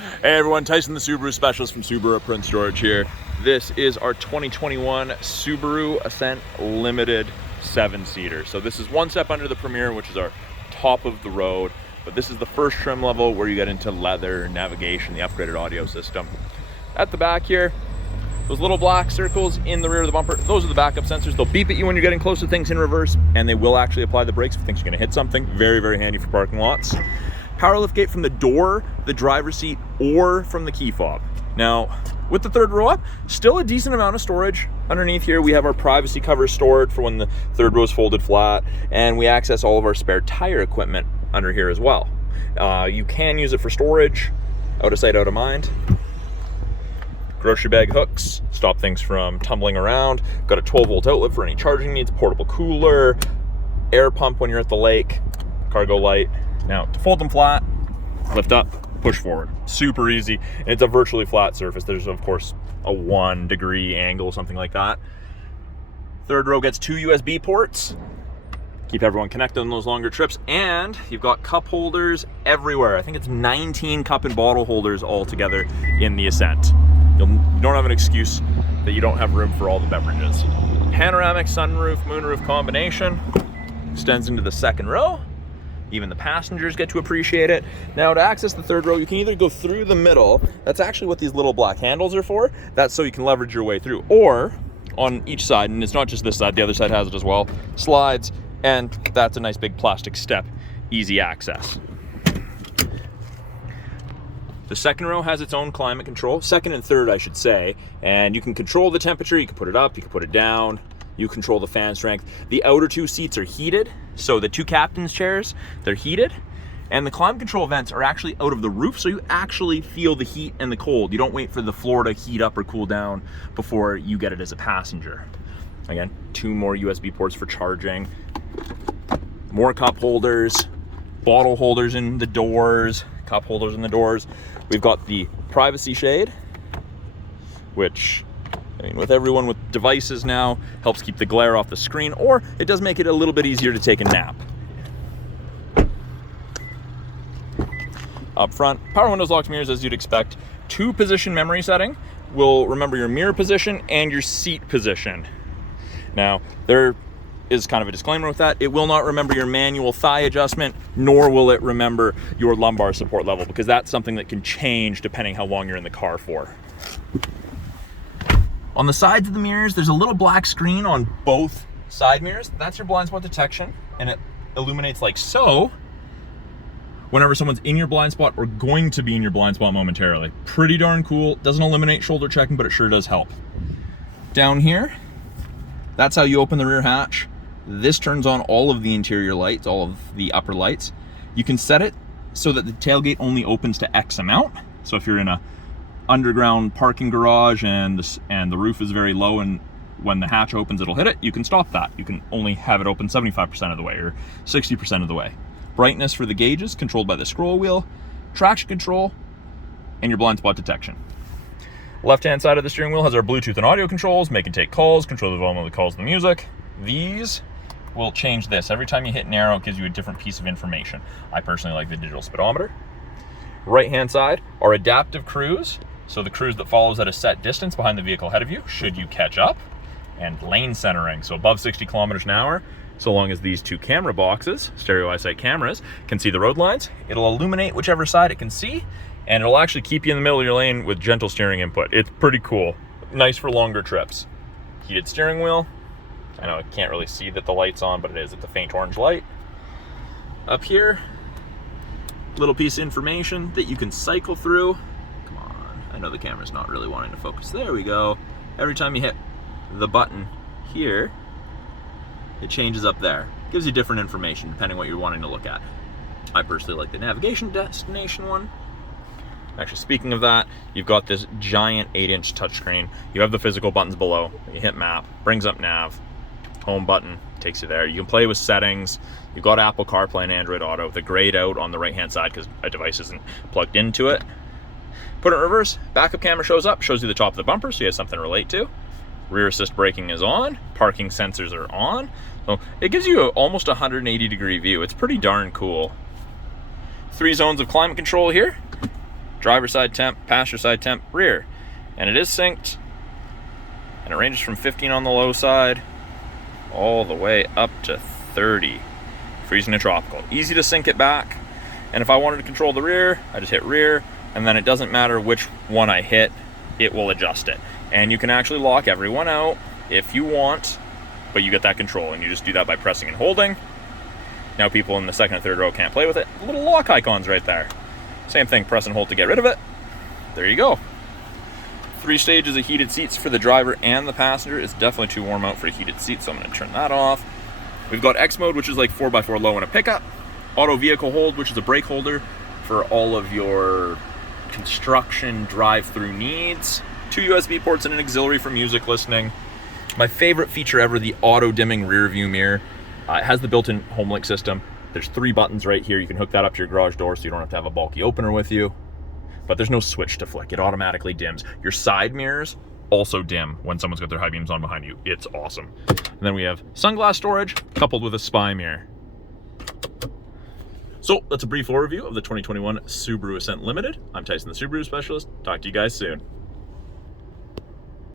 Hey everyone, Tyson the Subaru Specialist from Subaru Print Storage here. This is our 2021 Subaru Ascent Limited 7-seater. So this is one step under the Premier, which is our top of the road. But this is the first trim level where you get into leather, navigation, the upgraded audio system. At the back here, those little black circles in the rear of the bumper, those are the backup sensors. They'll beep at you when you're getting close to things in reverse, and they will actually apply the brakes if you think you're gonna hit something. Very, very handy for parking lots. Power lift gate from the door, the driver's seat, or from the key fob. Now, with the third row up, still a decent amount of storage. Underneath here, we have our privacy cover stored for when the third row is folded flat, and we access all of our spare tire equipment under here as well. You can use it for storage, out of sight, out of mind. Grocery bag hooks, stop things from tumbling around. Got a 12-volt outlet for any charging needs, portable cooler, air pump when you're at the lake, cargo light. Now, to fold them flat, lift up, push forward. Super easy, and it's a virtually flat surface. There's, of course, a 1-degree angle, something like that. Third row gets 2 USB ports. Keep everyone connected on those longer trips, and you've got cup holders everywhere. I think it's 19 cup and bottle holders all together in the Ascent. You don't have an excuse that you don't have room for all the beverages. Panoramic sunroof, moonroof combination extends into the second row. Even the passengers get to appreciate it. Now, to access the third row, you can either go through the middle. That's actually what these little black handles are for. That's so you can leverage your way through. Or on each side, and it's not just this side, the other side has it as well, slides, and that's a nice big plastic step, easy access. The second row has its own climate control, second and third, I should say, and you can control the temperature. You can put it up, you can put it down. You control the fan strength. The outer 2 seats are heated, so the 2 captain's chairs, they're heated. And the climate control vents are actually out of the roof, so you actually feel the heat and the cold. You don't wait for the floor to heat up or cool down before you get it as a passenger. Again, 2 more USB ports for charging, more cup holders, bottle holders in the doors, cup holders in the doors. We've got the privacy shade, which, I mean, with everyone with devices now, helps keep the glare off the screen, or it does make it a little bit easier to take a nap. Up front, power windows, locks, mirrors, as you'd expect. 2 position memory setting will remember your mirror position and your seat position. Now, there is kind of a disclaimer with that. It will not remember your manual thigh adjustment, nor will it remember your lumbar support level, because that's something that can change depending how long you're in the car for. On the sides of the mirrors, there's a little black screen on both side mirrors. That's your blind spot detection, and it illuminates like so whenever someone's in your blind spot or going to be in your blind spot momentarily. Pretty darn cool. Doesn't eliminate shoulder checking, but it sure does help. Down here, that's how you open the rear hatch. This turns on all of the interior lights, all of the upper lights. You can set it so that the tailgate only opens to X amount. So if you're in a underground parking garage and the roof is very low, and when the hatch opens it'll hit it, you can stop that. You can only have it open 75% of the way or 60% of the way. Brightness for the gauges controlled by the scroll wheel, traction control, and your blind spot detection. Left hand side of the steering wheel has our Bluetooth and audio controls, make and take calls, control the volume of the calls, the music. These will change this. Every time you hit an arrow, it gives you a different piece of information. I personally like the digital speedometer. Right hand side are adaptive cruise. So the cruise that follows at a set distance behind the vehicle ahead of you, should you catch up. And lane centering, so above 60 kilometers an hour, so long as these 2 camera boxes, stereo eyesight cameras, can see the road lines, it'll illuminate whichever side it can see, and it'll actually keep you in the middle of your lane with gentle steering input. It's pretty cool. Nice for longer trips. Heated steering wheel. I know I can't really see that the light's on, but it is. It's a faint orange light. Up here, little piece of information that you can cycle through. I know the camera's not really wanting to focus. There we go. Every time you hit the button here, it changes up there. Gives you different information depending what you're wanting to look at. I personally like the navigation destination one. Actually, speaking of that, you've got this giant 8-inch touchscreen. You have the physical buttons below. You hit map, brings up nav, home button, takes you there. You can play with settings. You've got Apple CarPlay and Android Auto. The grayed out on the right-hand side because a device isn't plugged into it. Put it in reverse, backup camera shows up, shows you the top of the bumper so you have something to relate to. Rear assist braking is on, parking sensors are on. So it gives you almost a 180-degree view. It's pretty darn cool. 3 zones of climate control here. driver side temp, passenger side temp, rear. And it is synced. And it ranges from 15 on the low side all the way up to 30. Freezing to tropical. Easy to sync it back. And if I wanted to control the rear, I just hit rear, and then it doesn't matter which one I hit, it will adjust it. And you can actually lock everyone out if you want, but you get that control, and you just do that by pressing and holding. Now people in the second and third row can't play with it. The little lock icon's right there. Same thing, press and hold to get rid of it. There you go. 3 stages of heated seats for the driver and the passenger. It's definitely too warm out for a heated seat, so I'm gonna turn that off. We've got X mode, which is like 4x4 low in a pickup. Auto vehicle hold, which is a brake holder for all of your construction drive-through needs. 2 USB ports and an auxiliary for music listening. My favorite feature ever, the auto dimming rear view mirror. It has the built-in HomeLink system. There's 3 buttons right here. You can hook that up to your garage door so you don't have to have a bulky opener with you. But there's no switch to flick. It automatically dims. Your side mirrors also dim when someone's got their high beams on behind you. It's awesome. And then we have sunglass storage coupled with a spy mirror. So that's a brief overview of the 2021 Subaru Ascent Limited. I'm Tyson, the Subaru specialist. Talk to you guys soon.